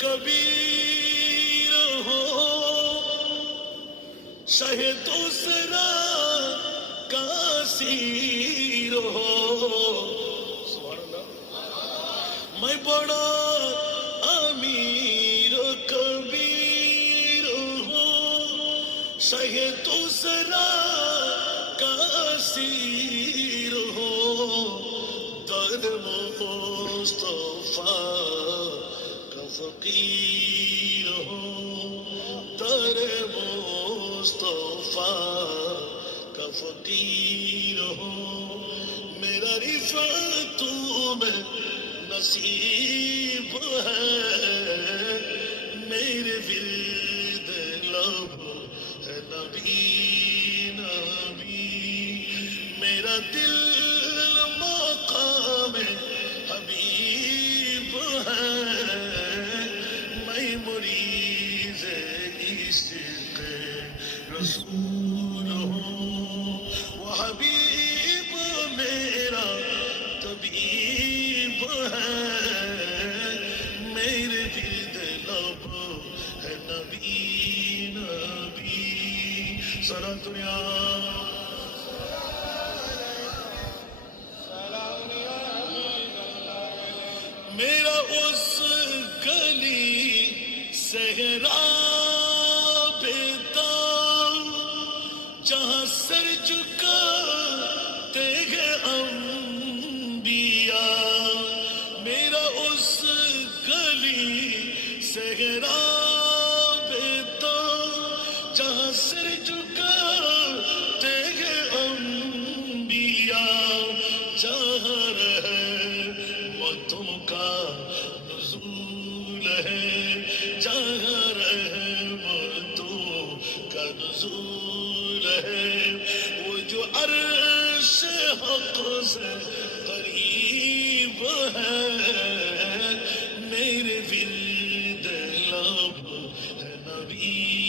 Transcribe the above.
کبیر ہو شاہ دوسرا کاسیر ہو سبحان اللہ میں بڑا امیر کبیر ہوں شاہ دوسرا کاسیر ہوں در مصطفیٰ کا فقیر ہوں در مصطفیٰ کا فقیر ہوں میرا رفعت میں نصیب ہے میرے ورد لب ہے نبی نبی میرا دل مقام حبیب ہے میں مریض عشق رسول ہوں وہ حبیب میرا طبیب ہے میرے ورد لب ہے نبی نبی سارا دنیا میرا اس گلی صحرا بیتا جہاں سر جھکاتے ہیں انبیاء میرا اس گلی صحرا بیتا جہاں سر جھکاتے ہیں انبیاء جہاں رحمتوں کا نزول ہے جہاں رحمتوں کا نزول ہے وہ جو عرش حق سے قریب ہے میرے ورد لب ہے نبی